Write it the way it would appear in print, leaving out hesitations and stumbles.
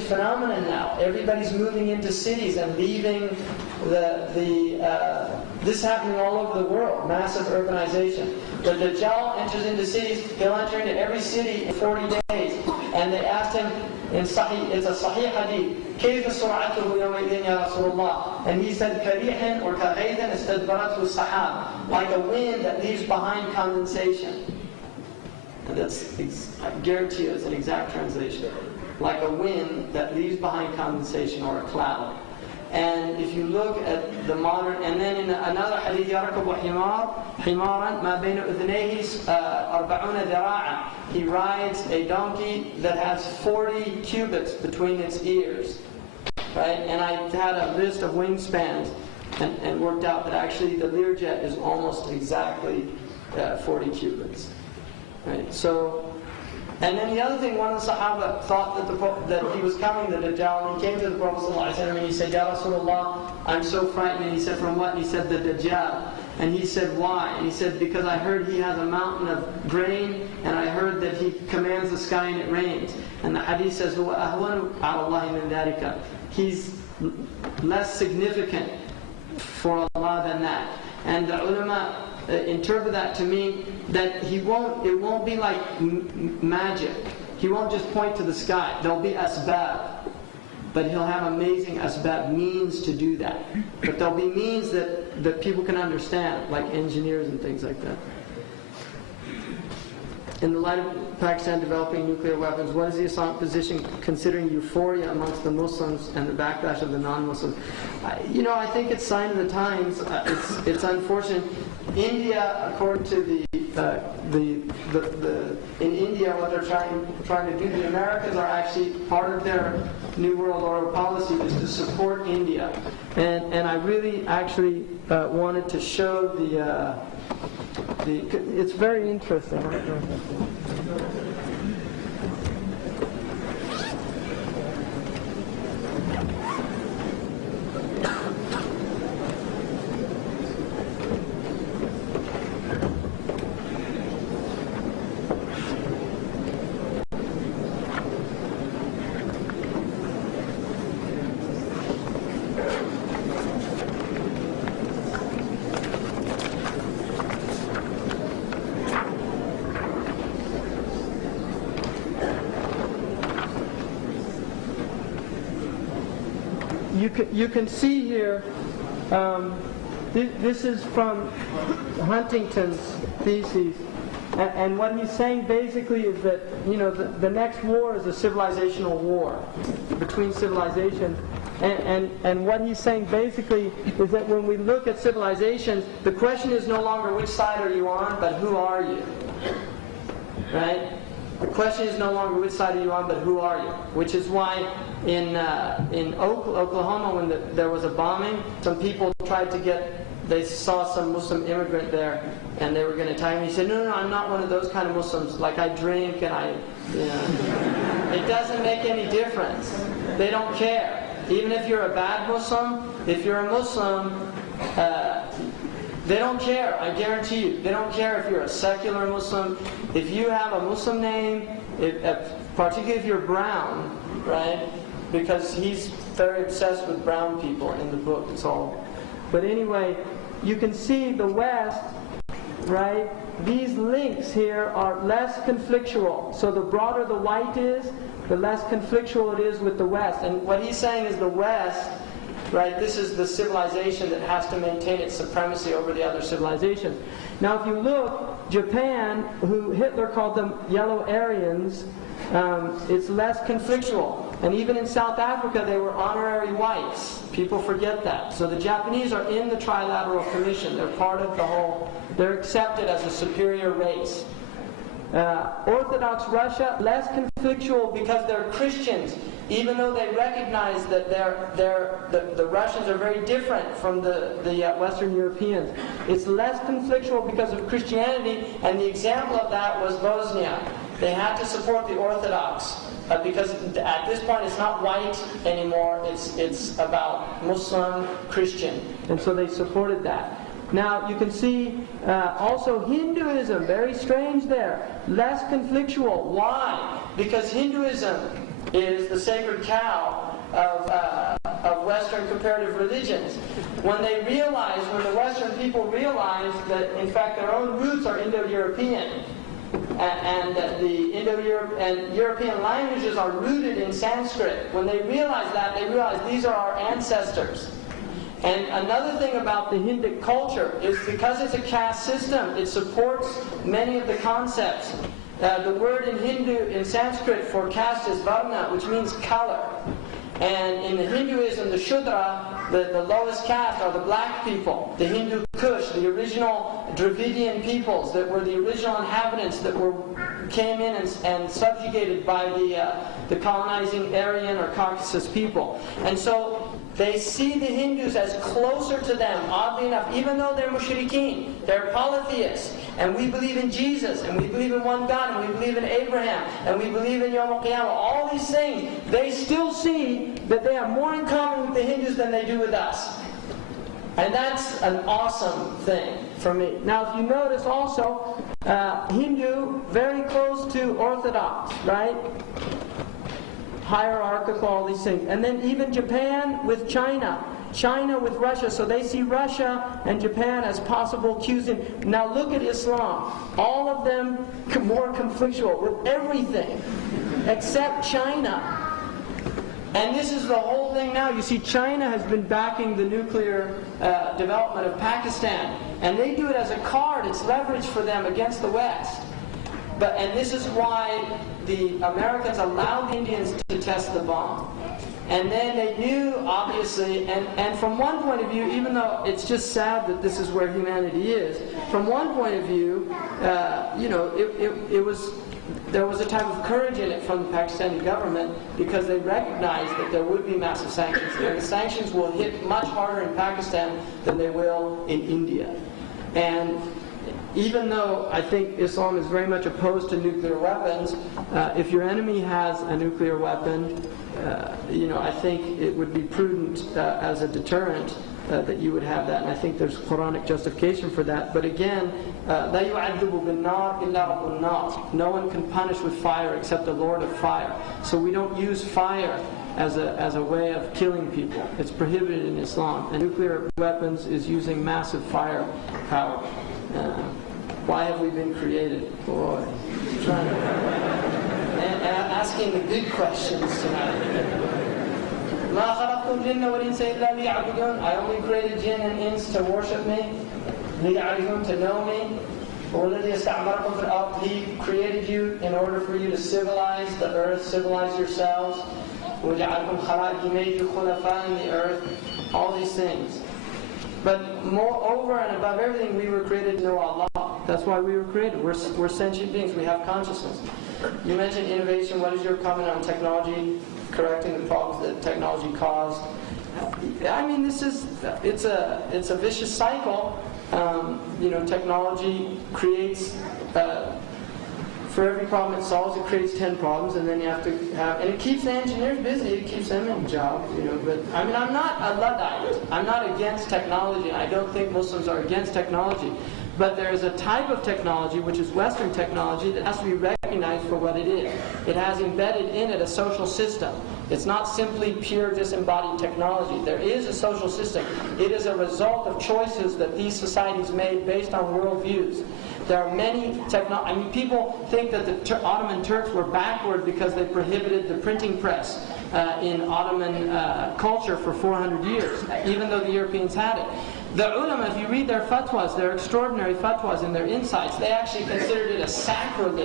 phenomenon now. Everybody's moving into cities and leaving this is happening all over the world, massive urbanization. The Dajjal enters into cities, he'll enter into every city in 40 days. And they asked him, it's a Sahih Hadith, كيف سرعته يومئذ يا رسول الله? And he said, كريح or كغيث استدبرته السحاب, like a wind that leaves behind condensation. And that's, I guarantee you, it's an exact translation. Like a wind that leaves behind condensation or a cloud. And if you look at the modern, and then in another hadith, يَرَكَبُ حِمَارًا مَا بَيْنَ أُذْنَيْهِ 40 ذِرَاعًا. He rides a donkey that has 40 cubits between its ears. Right? And I had a list of wingspans and worked out that actually the Learjet is almost exactly 40 cubits. Right? So, and then the other thing, one of the Sahaba thought that he was coming, the Dajjal, and he came to the Prophet ﷺ and he said, Ya Rasulullah, I'm so frightened. And he said, from what? And he said, the Dajjal. And he said, why? And he said, because I heard he has a mountain of grain, and I heard that he commands the sky and it rains. And the hadith says, هُوَ أَهْوَنُ عَلَى اللَّهِ مِنْ ذَلِكَ. He's less significant for Allah than that. And the ulama interpret that to mean that it won't be like magic. He won't just point to the sky. There'll be asbab, but he'll have amazing asbab, means to do that. But there'll be means that people can understand, like engineers and things like that. In the light of Pakistan developing nuclear weapons, what is the Islamic position considering euphoria amongst the Muslims and the backlash of the non-Muslims? I think it's sign of the times. It's unfortunate. India, according to in India, what they're trying to do, the Americans are actually part of their New World Order policy is to support India, and I really actually wanted to show it's very interesting. You can see here, this is from Huntington's thesis, and what he's saying basically is that the next war is a civilizational war between civilizations, and what he's saying basically is that when we look at civilizations, the question is no longer which side are you on, but who are you, right? The question is no longer which side are you on, but who are you? Which is why in Oklahoma, when there was a bombing, some people they saw some Muslim immigrant there, and they were going to attack him. He said, no, I'm not one of those kind of Muslims. Like, I drink, and it doesn't make any difference. They don't care. Even if you're a bad Muslim, if you're a Muslim, they don't care, I guarantee you. They don't care if you're a secular Muslim. If you have a Muslim name, particularly if you're brown, right? Because he's very obsessed with brown people in the book. It's all. But anyway, you can see the West, right? These links here are less conflictual. So the broader the white is, the less conflictual it is with the West. And what he's saying is the West, right, this is the civilization that has to maintain its supremacy over the other civilizations. Now if you look, Japan, who Hitler called them yellow Aryans, it's less conflictual. And even in South Africa, they were honorary whites. People forget that. So the Japanese are in the Trilateral Commission. They're part of the whole, they're accepted as a superior race. Orthodox Russia, less conflictual because they're Christians, even though they recognize that the Russians are very different from the Western Europeans. It's less conflictual because of Christianity, and the example of that was Bosnia. They had to support the Orthodox because at this point it's not white anymore, it's about Muslim, Christian, and so they supported that. Now you can see also Hinduism, very strange there, less conflictual. Why? Because Hinduism, is the sacred cow of Western comparative religions. When the Western people realized that in fact their own roots are Indo-European, and the European languages are rooted in Sanskrit, when they realized that, they realized these are our ancestors. And another thing about the Hindu culture is because it's a caste system, it supports many of the concepts. The word in Sanskrit for caste is varna, which means color. And in the Hinduism, the Shudra, the lowest caste, are the black people, the Hindu Kush, the original Dravidian peoples that were the original inhabitants that came in and subjugated by the colonizing Aryan or Caucasus people. And so they see the Hindus as closer to them, oddly enough, even though they're mushrikeen, they're polytheists, and we believe in Jesus, and we believe in one God, and we believe in Abraham, and we believe in Yom Al-Qiyamah, all these things, they still see that they have more in common with the Hindus than they do with us. And that's an awesome thing for me. Now, if you notice also, Hindu, very close to Orthodox, right? Hierarchical, all these things. And then even Japan with China. China with Russia. So they see Russia and Japan as possible cues in. Now look at Islam. All of them more conflictual with everything except China. And this is the whole thing now. You see, China has been backing the nuclear development of Pakistan. And they do it as a card. It's leverage for them against the West. And this is why the Americans allowed the Indians to test the bomb. And then they knew, obviously, and from one point of view, even though it's just sad that this is where humanity is, from one point of view, there was a type of courage in it from the Pakistani government because they recognized that there would be massive sanctions. And the sanctions will hit much harder in Pakistan than they will in India. And even though I think Islam is very much opposed to nuclear weapons, if your enemy has a nuclear weapon, I think it would be prudent as a deterrent that you would have that. And I think there's Quranic justification for that. But again, لا يعذب بالنار إلا رب النار. No one can punish with fire except the Lord of fire. So we don't use fire as a way of killing people. It's prohibited in Islam. And nuclear weapons is using massive firepower. Why have we been created? Boy. And asking the good questions tonight. I only created jinn and ins to worship me, to know me. He created you in order for you to civilize the earth, civilize yourselves. He made you khulafa in the earth. All these things. But moreover and above everything, we were created to know Allah. That's why we were created. We're sentient beings. We have consciousness. You mentioned innovation. What is your comment on technology correcting the problems that technology caused? I mean, it's a vicious cycle. Technology creates. For every problem it solves, it creates 10 problems, and then you have to and it keeps the engineers busy, it keeps them in jobs, but I mean, I'm not a Luddite. I'm not against technology. I don't think Muslims are against technology. But there is a type of technology, which is Western technology, that has to be recognized for what it is. It has embedded in it a social system. It's not simply pure disembodied technology. There is a social system. It is a result of choices that these societies made based on worldviews. There are many people think that the Ottoman Turks were backward because they prohibited the printing press in Ottoman culture for 400 years, even though the Europeans had it. The ulama, if you read their fatwas, their extraordinary fatwas and their insights, they actually considered it a sacrilege